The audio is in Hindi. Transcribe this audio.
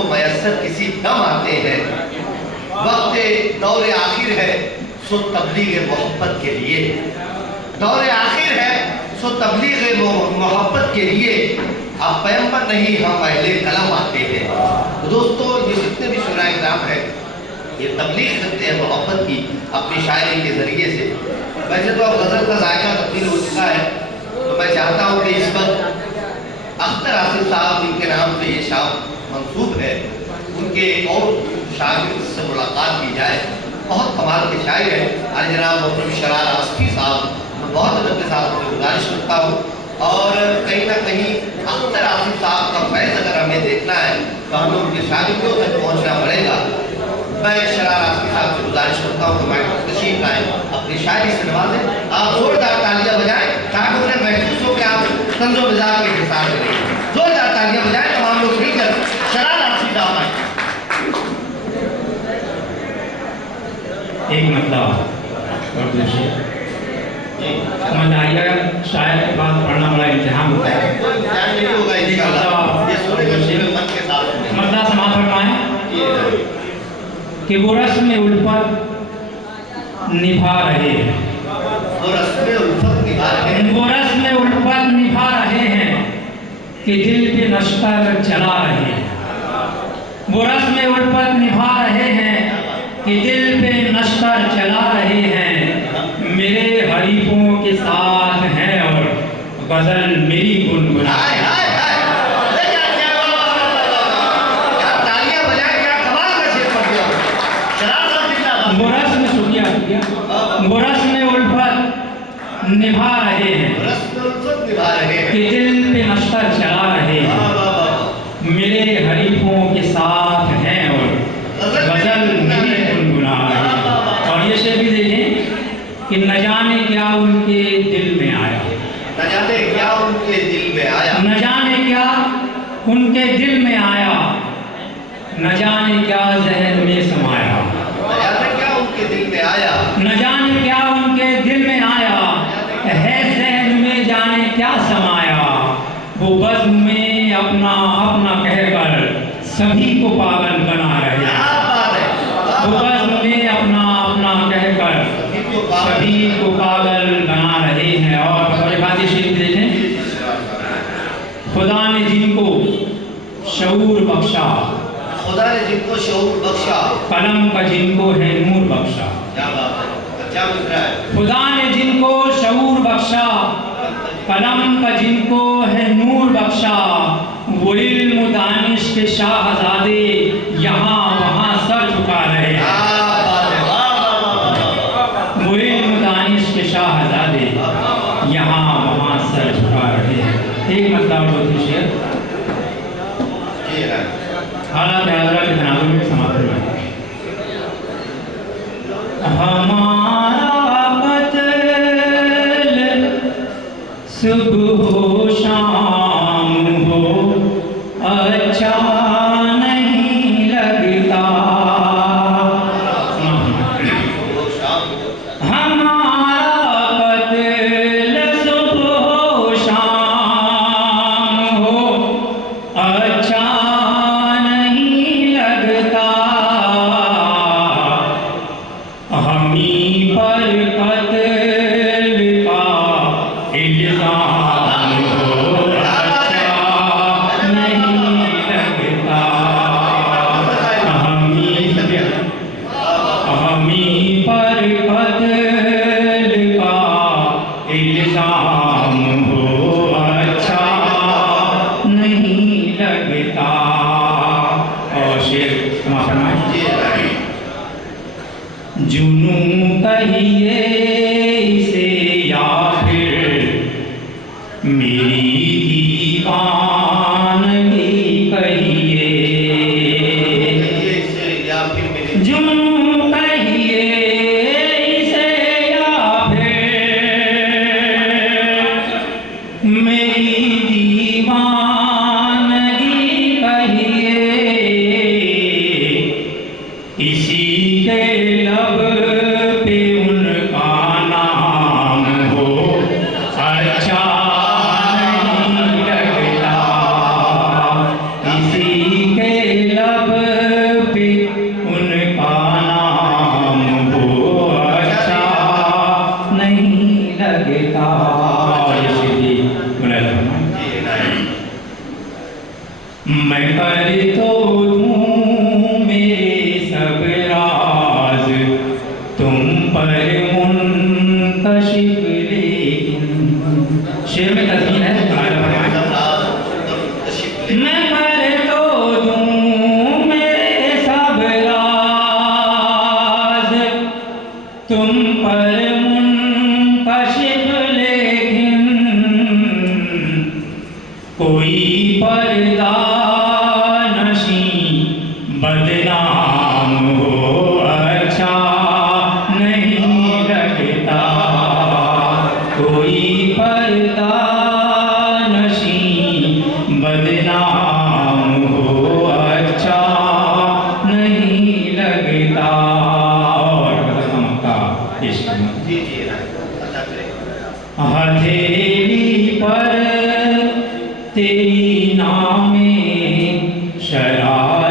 तो मयसर किसी दम आते हैं। वक्त दौर आखिर है सो तबलीग मोहब्बत के लिए, दौर आखिर है सो तबलीग मोहब्बत के लिए। अब पैगंबर नहीं हम अहले कलम आते हैं। तो दोस्तों ये जितने भी शुराए किराम है ये तबलीग करते हैं मोहब्बत की अपनी शायरी के ज़रिए से। वैसे तो अब गज़ल का जायका तब्दील हो चुका है, तो मैं चाहता हूँ कि इस वक्त अख्तर आसिफ साहब जिनके नाम से ये शाम मंसूब है उनके और शागिर्द से मुलाकात की जाए। बहुत कमाल के शायर हैं। आज जनाब मोहतरम शरार आसिफी साहब, मैं बहुत अदब के साथ उनसे गुजारिश करता हूँ और कहीं ना कहीं अख्तर आसिफ साहब का फैज़ अगर हमें देखना है तो हमें उनके शागिर्दों तक पहुँचना पड़ेगा। मैं शरार आसिफी साहब से गुजारिश करता हूँ कि मैं तशरीफ लाएँ, अपनी शायरी से नवाजें। आप जोरदार तालियां बजाएं ताकि उन्हें महसूस हो कि आप तंज़ो मिज़ाज के हिसाब करें। जोरदार तालियां बजाएं तमाम लोग मिलकर शरार आसिफी साहब आए। एक मतलब और दूसरे मलाइया शायर के बाद पढ़ना बड़ा इम्तिहान होता है। मतलब समाप्त फरमाएं कि वो रस्म उल्फत निभा रहे हैं, वो रस्म उल्फत निभा रहे हैं कि दिल पे नश्तर चला रहे हैं। वो रस्म उल्फत निभा रहे हैं कि दिल पे नश्तर चला रहे हैं। मेरे हरीफों के साथ हैं और गजल मेरी गुनगुनाए। बुरस में उल्फत निभा रहे हैं कि दिल पे नश्तर चला रहे हैं। मेरे हरीफों के साथ हैं और गजल मेरी गुनगुना रहे हैं। और ये शेर भी देखें कि न जाने क्या उनके दिल में आया, न जाने क्या उनके दिल में आया, न जाने क्या उनके दिल में आया, न जाने क्या जहन में समाया, न जाने क्या उनके दिल में आया, न जाने क्या उनके दिल में आया, है जहन में जाने क्या समाया। वो बज़्म में अपना अपना कहकर सभी को पागल बना रहे हैं। वो बज़्म में अपना अपना कहकर सभी को पागल बना रहे हैं। और बड़ी शरीफ देखें, खुदा ने जिनको शऊर बख्शा, खुदा ने जिनको शऊर बख्शा, कलम का जिनको है नूर बख्शा। क्या बात है, क्या गुजरा है। खुदा ने जिनको शऊर बख्शा, कलम का जिनको है नूर बख्शा। वो इल्म दानिश के शाहज़ादे यहाँ वहाँ सर झुका रहे हैं। वो इल्म दानिश के शाहज़ादे यहाँ वहाँ सर झुका रहे हैं। एक मतलब होती शेर हालात हाजरा के तनाज़ुर में समाप्त हुआ। हमारा कत्ल सुबह हो शाम हो अच्छा नहीं लगता। हमारा कत्ल सुबह हो शाम हो अच्छा नहीं लगता। हमी पर कत्ल का इल्ज़ाम हो अच्छा नहीं लगता। हमी पर कत्ल का इल्ज़ाम हो अच्छा नहीं लगता। और शेर जुनू कहिए इसे या फिर मेरी दीवानगी कहिए। जुनू कहिए इसे या फिर मेरी दीवानगी कहिए। इसी के लब मैं कर तो दूं मेरे सब राज तुम पर मुंकशिफ, लेकिन शेर में तस्वीर है मैं कर तो दूं मेरे सब राज तुम पर मुंकशिफ, लेकिन कोई पर्दा नशी बदनाम हो अच्छा नहीं लगता, कोई पर्दा नशी बदनाम हो अच्छा नहीं लगता। और का इश्क जी जी अल्लाह करे। हथेली पर तेरी नामे शरार